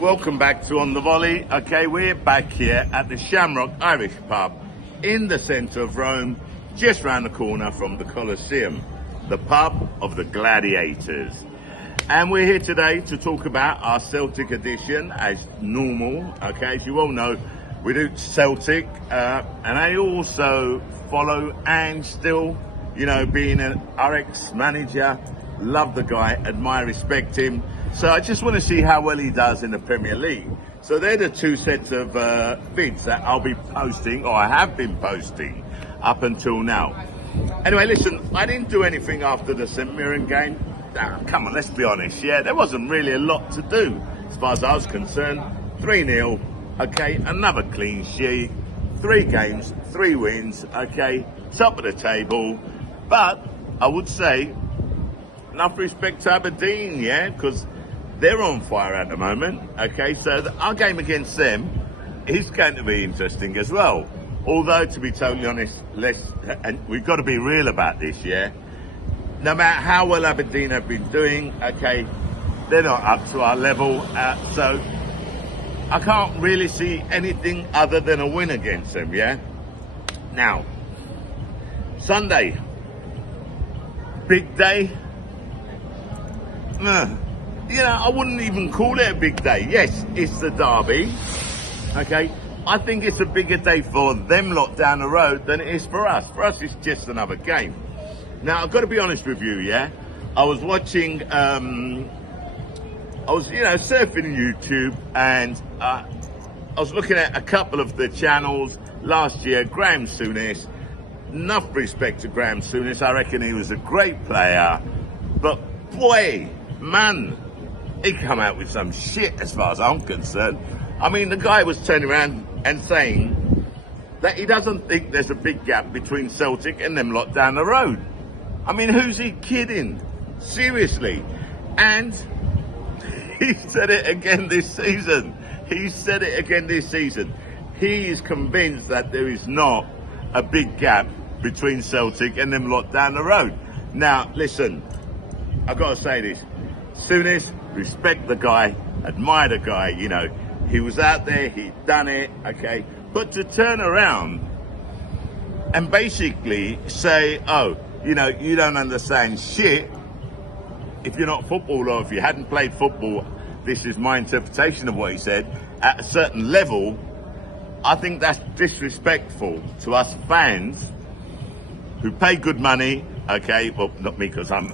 Welcome back to On The Volley. Okay, we're back here at the Shamrock Irish Pub in the centre of Rome, just round the corner from the Colosseum, the pub of the gladiators. And we're here today to talk about our Celtic edition as normal. Okay, as you all know, we do Celtic, and I also follow and still, you know, being our ex-manager, love the guy, admire, respect him. So I just want to see how well he does in the Premier League. So they're the two sets of vids that I'll be posting, or I have been posting, up until now. Anyway, listen, I didn't do anything after the St Mirren game. Come on, let's be honest, yeah, there wasn't really a lot to do as far as I was concerned. 3-0, okay, another clean sheet, 3 games, 3 wins, okay, top of the table. But I would say, enough respect to Aberdeen, yeah, because they're on fire at the moment, okay, so our game against them is going to be interesting as well. Although, to be totally honest, and we've got to be real about this, yeah, no matter how well Aberdeen have been doing, okay, they're not up to our level, so I can't really see anything other than a win against them, yeah. Now, Sunday, big day. You know, I wouldn't even call it a big day. Yes, it's the derby, okay? I think it's a bigger day for them lot down the road than it is for us. For us, it's just another game. Now, I've got to be honest with you, yeah? I was watching, I was, you know, surfing YouTube, and I was looking at a couple of the channels last year. Graham Souness, enough respect to Graham Souness. I reckon he was a great player, but boy, man, he come out with some shit as far as I'm concerned. I mean, the guy was turning around and saying that he doesn't think there's a big gap between Celtic and them lot down the road. I mean, who's he kidding? Seriously. And he said it again this season. He said it again this season. He is convinced that there is not a big gap between Celtic and them lot down the road. Now, listen, I've got to say this. Souness, respect the guy, admire the guy, you know, he was out there, he'd done it, okay, but to turn around and basically say, oh, you know, you don't understand shit if you're not football, or if you hadn't played football, this is my interpretation of what he said, at a certain level, I think that's disrespectful to us fans who pay good money. Okay, well, not me, because I'm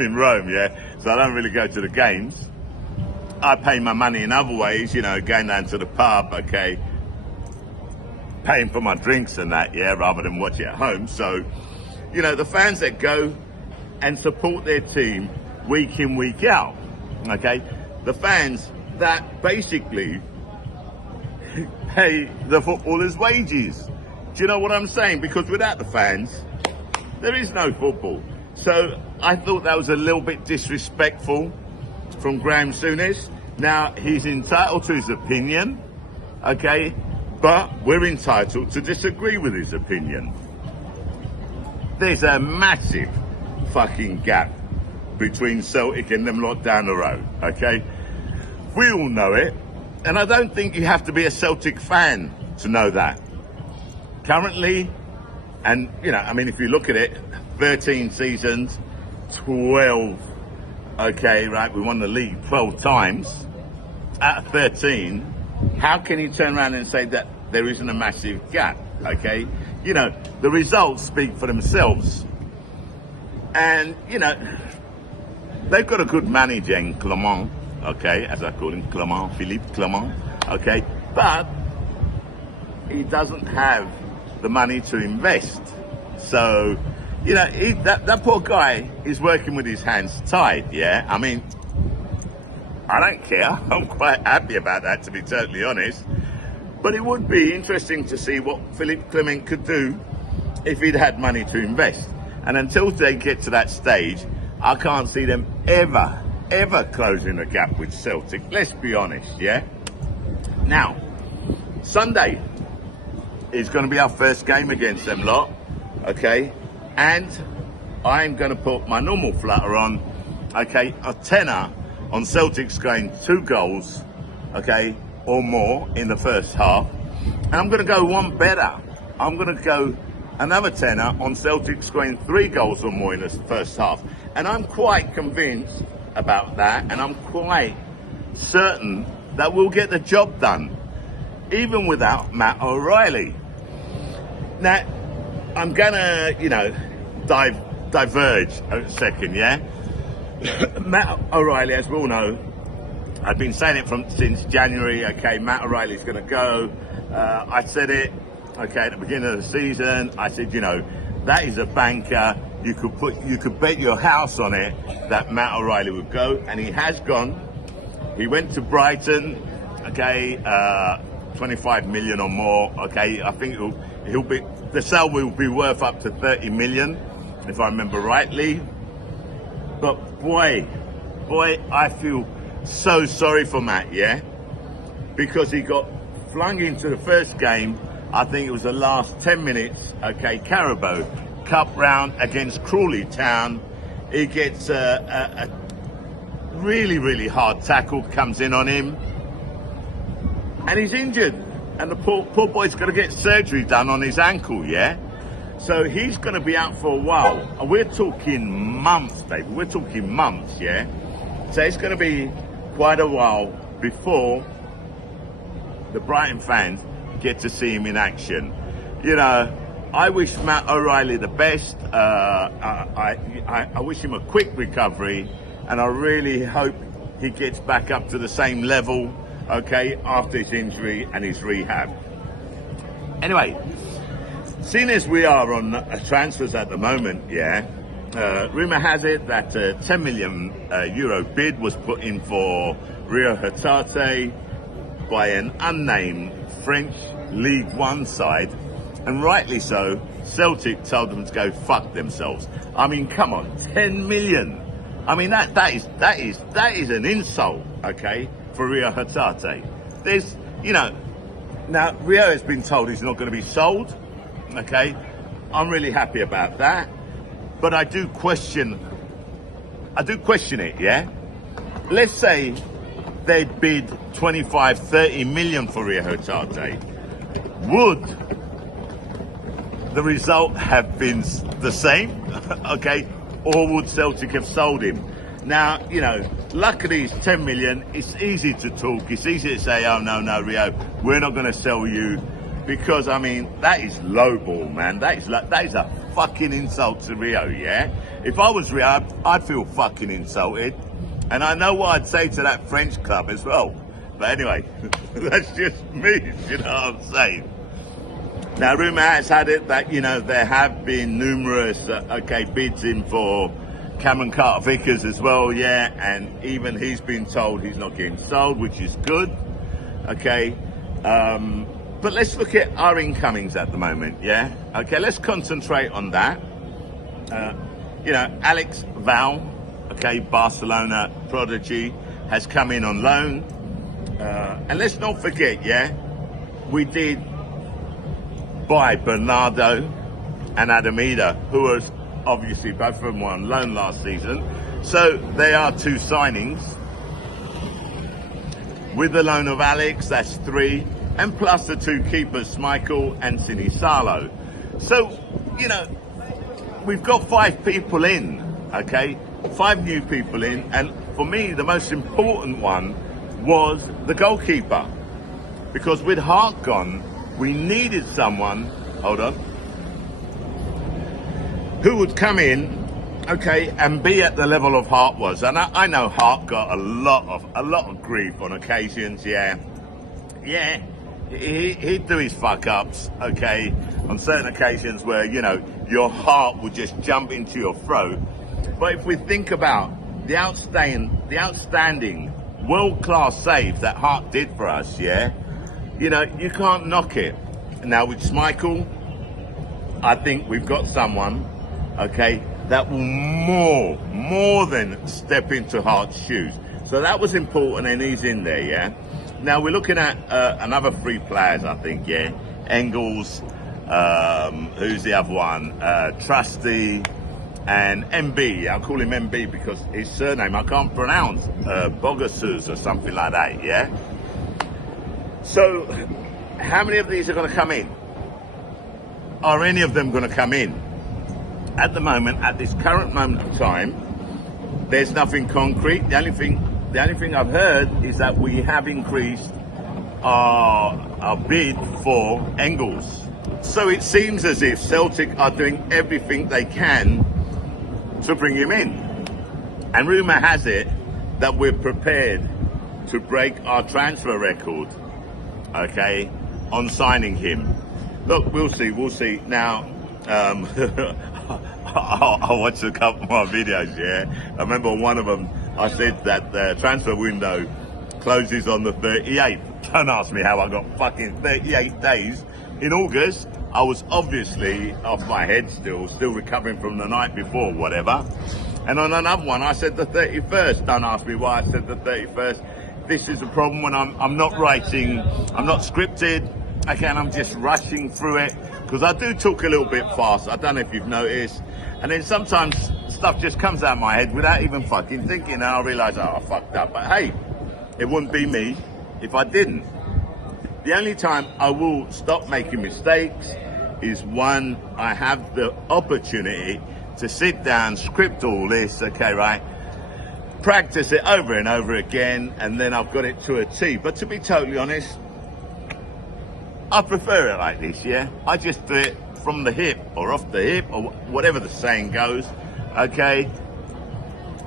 in Rome, yeah, so I don't really go to the games. I pay my money in other ways, you know, going down to the pub, okay, paying for my drinks and that, yeah, rather than watch it at home. So, you know, the fans that go and support their team week in, week out, okay, the fans that basically pay the footballers' wages. Do you know what I'm saying? Because without the fans, there is no football. So I thought that was a little bit disrespectful from Graham Souness. Now, he's entitled to his opinion, okay, but we're entitled to disagree with his opinion. There's a massive fucking gap between Celtic and them lot down the road, okay? We all know it, and I don't think you have to be a Celtic fan to know that. Currently, and, you know, I mean, if you look at it, 13 seasons, 12, okay, right, we won the league 12 times. Out of 13, how can you turn around and say that there isn't a massive gap, okay? You know, the results speak for themselves. And, you know, they've got a good manager in Clement, okay, as I call him, Clement, Philippe Clement, okay? But he doesn't have the money to invest. So, you know, that poor guy is working with his hands tied, yeah? I mean, I don't care. I'm quite happy about that, to be totally honest. But it would be interesting to see what Philippe Clement could do if he'd had money to invest. And until they get to that stage, I can't see them ever closing the gap with Celtic. Let's be honest, yeah? Now, Sunday is going to be our first game against them lot, okay? And I'm going to put my normal flutter on, okay, a tenner on Celtic scoring 2 goals, okay, or more in the first half. And I'm going to go one better. I'm going to go another tenner on Celtic scoring 3 goals or more in the first half. And I'm quite convinced about that, and I'm quite certain that we'll get the job done, even without Matt O'Reilly. Now, I'm gonna, diverge a second, yeah? Matt O'Reilly, as we all know, I've been saying it since January, okay, Matt O'Reilly's gonna go. I said it, okay, at the beginning of the season. I said, that is a banker. You could bet your house on it that Matt O'Reilly would go, and he has gone. He went to Brighton, okay, 25 million or more, okay. I think the sale will be worth up to 30 million, if I remember rightly. But boy, I feel so sorry for Matt, yeah, because he got flung into the first game. I think it was the last 10 minutes, okay, Carabao Cup round against Crawley Town. He gets a really, really hard tackle, comes in on him, and he's injured. And the poor boy's got to get surgery done on his ankle, yeah? So he's going to be out for a while. We're talking months, baby. We're talking months, yeah? So it's going to be quite a while before the Brighton fans get to see him in action. I wish Matt O'Reilly the best. I wish him a quick recovery, and I really hope he gets back up to the same level, okay, after his injury and his rehab. Anyway, seeing as we are on transfers at the moment, yeah, rumour has it that a 10 million euro bid was put in for Rio Hatate by an unnamed French League One side, and rightly so. Celtic told them to go fuck themselves. I mean, come on, 10 million. I mean, that is an insult, okay, for Rio Hatate. There's, now Rio has been told he's not going to be sold, okay. I'm really happy about that, but I do question it, yeah. Let's say they bid 25, 30 million for Rio Hatate. Would the result have been the same, okay? Or would Celtic have sold him? Now, luckily it's 10 million. It's easy to talk. It's easy to say, oh, no, Rio, we're not going to sell you. Because, I mean, that is lowball, man. That is a fucking insult to Rio, yeah? If I was Rio, I'd feel fucking insulted. And I know what I'd say to that French club as well. But anyway, that's just me, you know what I'm saying? Now, rumour has had it that, there have been numerous, bids in for Cameron Carter-Vickers as well, yeah, and even he's been told he's not getting sold, which is good, okay. But let's look at our incomings at the moment, yeah? Okay, let's concentrate on that. Alex Val, okay, Barcelona prodigy, has come in on loan. And let's not forget, yeah, we did buy Bernardo and Adamida, who was obviously both of them were on loan last season. So they are 2 signings. With the loan of Alex, that's 3. And plus the 2 keepers, Michael and Sinisalo. So, we've got 5 people in, okay? 5 new people in. And for me, the most important one was the goalkeeper. Because with Hart gone, we needed someone, who would come in, okay, and be at the level of Hart was. And I know Hart got a lot of grief on occasions, yeah. Yeah, he'd do his fuck ups, okay, on certain occasions where, your heart would just jump into your throat. But if we think about the outstanding world-class save that Hart did for us, yeah, you can't knock it. Now with Schmeichel, I think we've got someone, okay, that will more than step into Hart's shoes. So that was important, and he's in there, yeah. Now we're looking at another 3 players, I think, yeah. Engel's, who's the other one? Trusty, and MB, I'll call him MB because his surname I can't pronounce, Bogasus or something like that, yeah? So, how many of these are going to come in? Are any of them going to come in? At the moment, at this current moment of time, there's nothing concrete. The only thing I've heard is that we have increased our bid for Engels. So it seems as if Celtic are doing everything they can to bring him in. And rumour has it that we're prepared to break our transfer record, okay, on signing him. Look, we'll see. Now, I watched a couple more videos, yeah. I remember one of them, I said that the transfer window closes on the 38th. Don't ask me how I got fucking 38 days. In August, I was obviously off my head still recovering from the night before, whatever. And on another one, I said the 31st. Don't ask me why I said the 31st. This is a problem when I'm not writing, I'm not scripted, okay, and I'm just rushing through it. Because I do talk a little bit fast, I don't know if you've noticed. And then sometimes stuff just comes out of my head without even fucking thinking, and I realise, oh, I fucked up. But hey, it wouldn't be me if I didn't. The only time I will stop making mistakes is when I have the opportunity to sit down, script all this, okay, right? Practice it over and over again, and then I've got it to a T. But to be totally honest, I prefer it like this, yeah? I just do it from the hip, or off the hip, or whatever the saying goes, okay?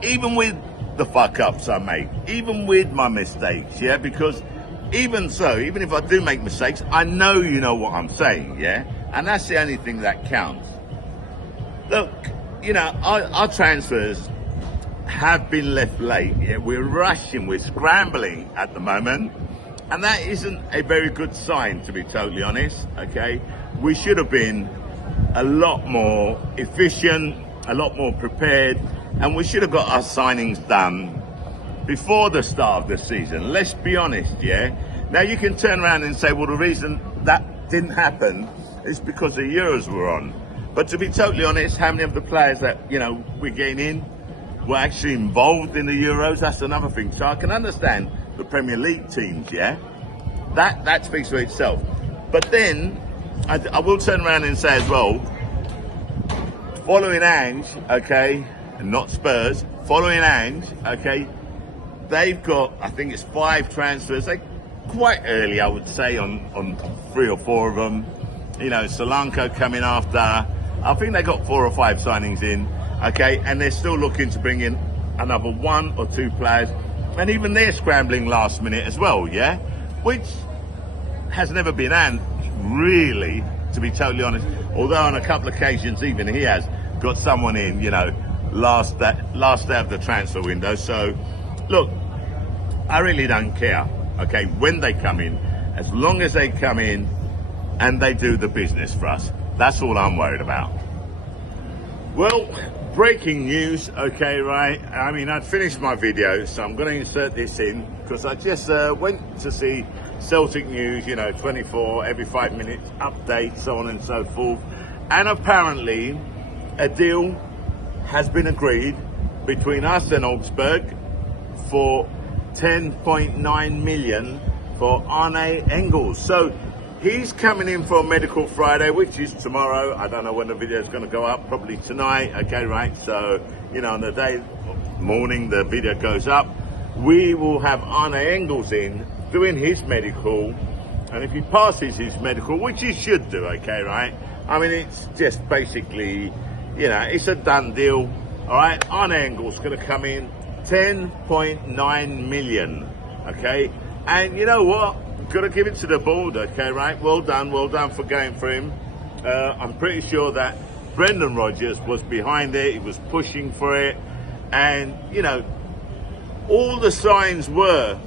Even with the fuck-ups I make, even with my mistakes, yeah? Because even so, even if I do make mistakes, I know you know what I'm saying, yeah? And that's the only thing that counts. Look, you know, our transfers have been left late, yeah? We're rushing, we're scrambling at the moment. And that isn't a very good sign, to be totally honest, okay? We should have been a lot more efficient, a lot more prepared, and we should have got our signings done before the start of the season. Let's be honest, yeah? Now, you can turn around and say, well, the reason that didn't happen is because the Euros were on. But to be totally honest, how many of the players that, you know, we're getting in were actually involved in the Euros? That's another thing. So I can understand the Premier League teams, yeah? That speaks for itself. But then, I will turn around and say as well, following Ange, okay, and not Spurs, following Ange, okay, they've got, I think it's 5 transfers. They quite early, I would say, on 3 or 4 of them. You know, Solanke coming after. I think they got 4 or 5 signings in, okay, and they're still looking to bring in another 1 or 2 players. And even they're scrambling last minute as well, yeah? Which has never been Ange, really, to be totally honest. Although on a couple of occasions, even he has got someone in, you know, last day of the transfer window. So, look, I really don't care, okay, when they come in. As long as they come in and they do the business for us. That's all I'm worried about. Well, breaking news, okay, right? I mean, I'd finished my video, so I'm going to insert this in because I just went to see Celtic news, you know, 24, every 5 minutes, update, so on and so forth. And apparently, a deal has been agreed between us and Augsburg for 10.9 million for Engel. So he's coming in for a medical Friday, which is tomorrow. I don't know when the video is going to go up, probably tonight, okay, right? So, you know, on the day, morning, the video goes up. We will have Engels in, doing his medical. And if he passes his medical, which he should do, okay, right? I mean, it's just basically, you know, it's a done deal, all right? Engel's going to come in, 10.9 million, okay? And you know what? Got to give it to the board, okay, right? Well done for going for him. I'm pretty sure that Brendan Rodgers was behind it. He was pushing for it. And, you know, all the signs were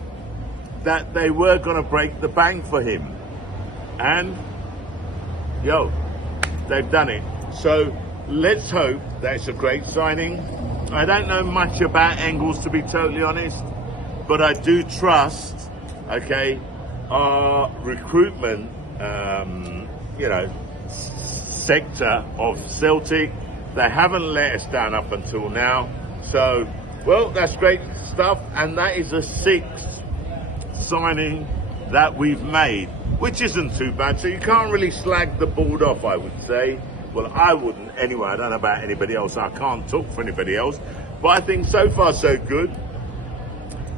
that they were going to break the bank for him. And, yo, they've done it. So let's hope that it's a great signing. I don't know much about Engels, to be totally honest, but I do trust, okay, our recruitment, you know, sector of Celtic, They haven't let us down up until now. So, well, that's great stuff. And that is the 6th signing that we've made, which isn't too bad. So you can't really slag the board off, I would say. Well, I wouldn't anyway. I don't know about anybody else. I can't talk for anybody else. But I think so far so good.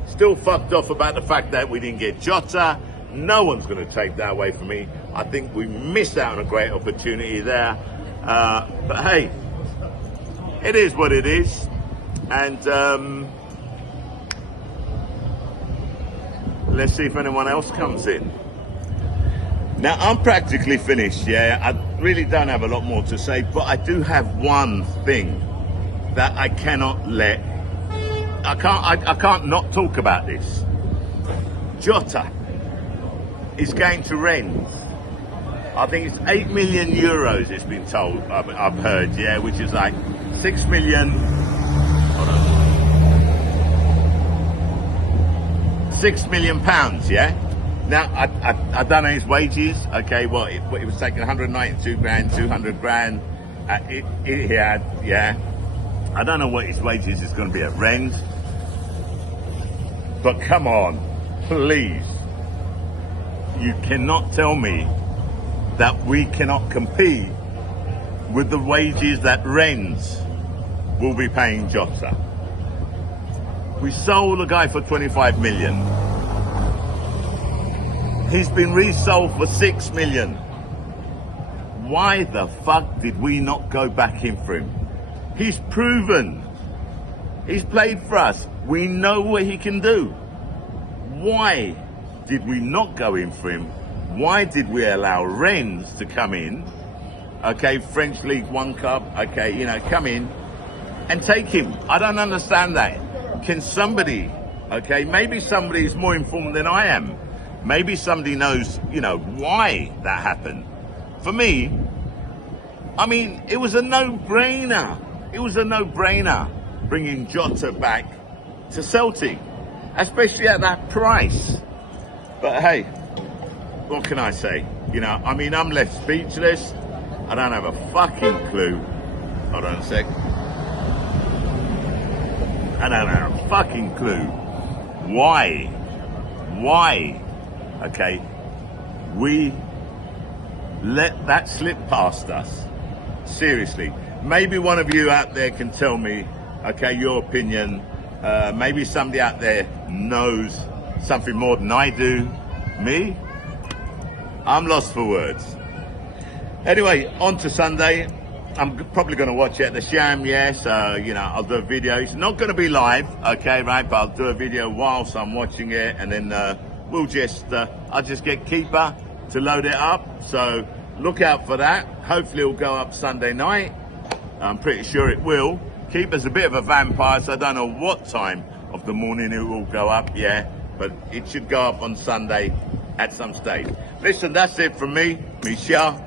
Still fucked off about the fact that we didn't get Jota. No one's going to take that away from me. I think we missed out on a great opportunity there. But hey, it is what it is. And let's see if anyone else comes in. Now, I'm practically finished, yeah. I really don't have a lot more to say, but I do have one thing that I cannot let... I can't not talk about this. Jota is going to Rennes. I think it's 8 million euros, it's been told, I've heard, yeah, which is like 6 million... Hold on. 6 million pounds, yeah? Now, I don't know his wages. Okay, well, it was taking 192 grand, 200 grand. He had, yeah. I don't know what his wages is going to be at Rennes. But come on, please. You cannot tell me that we cannot compete with the wages that Rennes will be paying Jota. We sold a guy for 25 million. He's been resold for 6 million. Why the fuck did we not go back in for him? He's proven. He's played for us. We know what he can do. Why did we not go in for him? Why did we allow Rennes to come in? Okay, French League One Cup. Okay, you know, come in and take him. I don't understand that. Can somebody, okay, maybe somebody is more informed than I am. Maybe somebody knows, you know, why that happened. For me, I mean, it was a no-brainer. It was a no-brainer bringing Jota back to Celtic, especially at that price. But hey, what can I say? You know, I mean, I'm left speechless. I don't have a fucking clue. Hold on a sec. I don't have a fucking clue. Why? Okay, we let that slip past us. Seriously. Maybe one of you out there can tell me, okay, your opinion. Maybe somebody out there knows something more than I do. Me? I'm lost for words. Anyway, on to Sunday. I'm probably going to watch it at the Sham, yes. You know, I'll do a video. It's not going to be live, okay, right? But I'll do a video whilst I'm watching it, and then we'll just, I'll just get Keeper to load it up. So look out for that. Hopefully it'll go up Sunday night. I'm pretty sure it will. Keeper's a bit of a vampire, so I don't know what time of the morning it will go up, yeah. But it should go up on Sunday at some stage. Listen, that's it from me, Shah.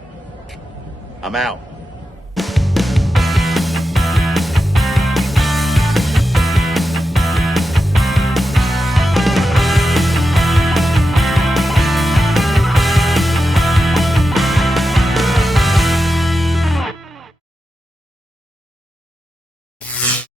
I'm out.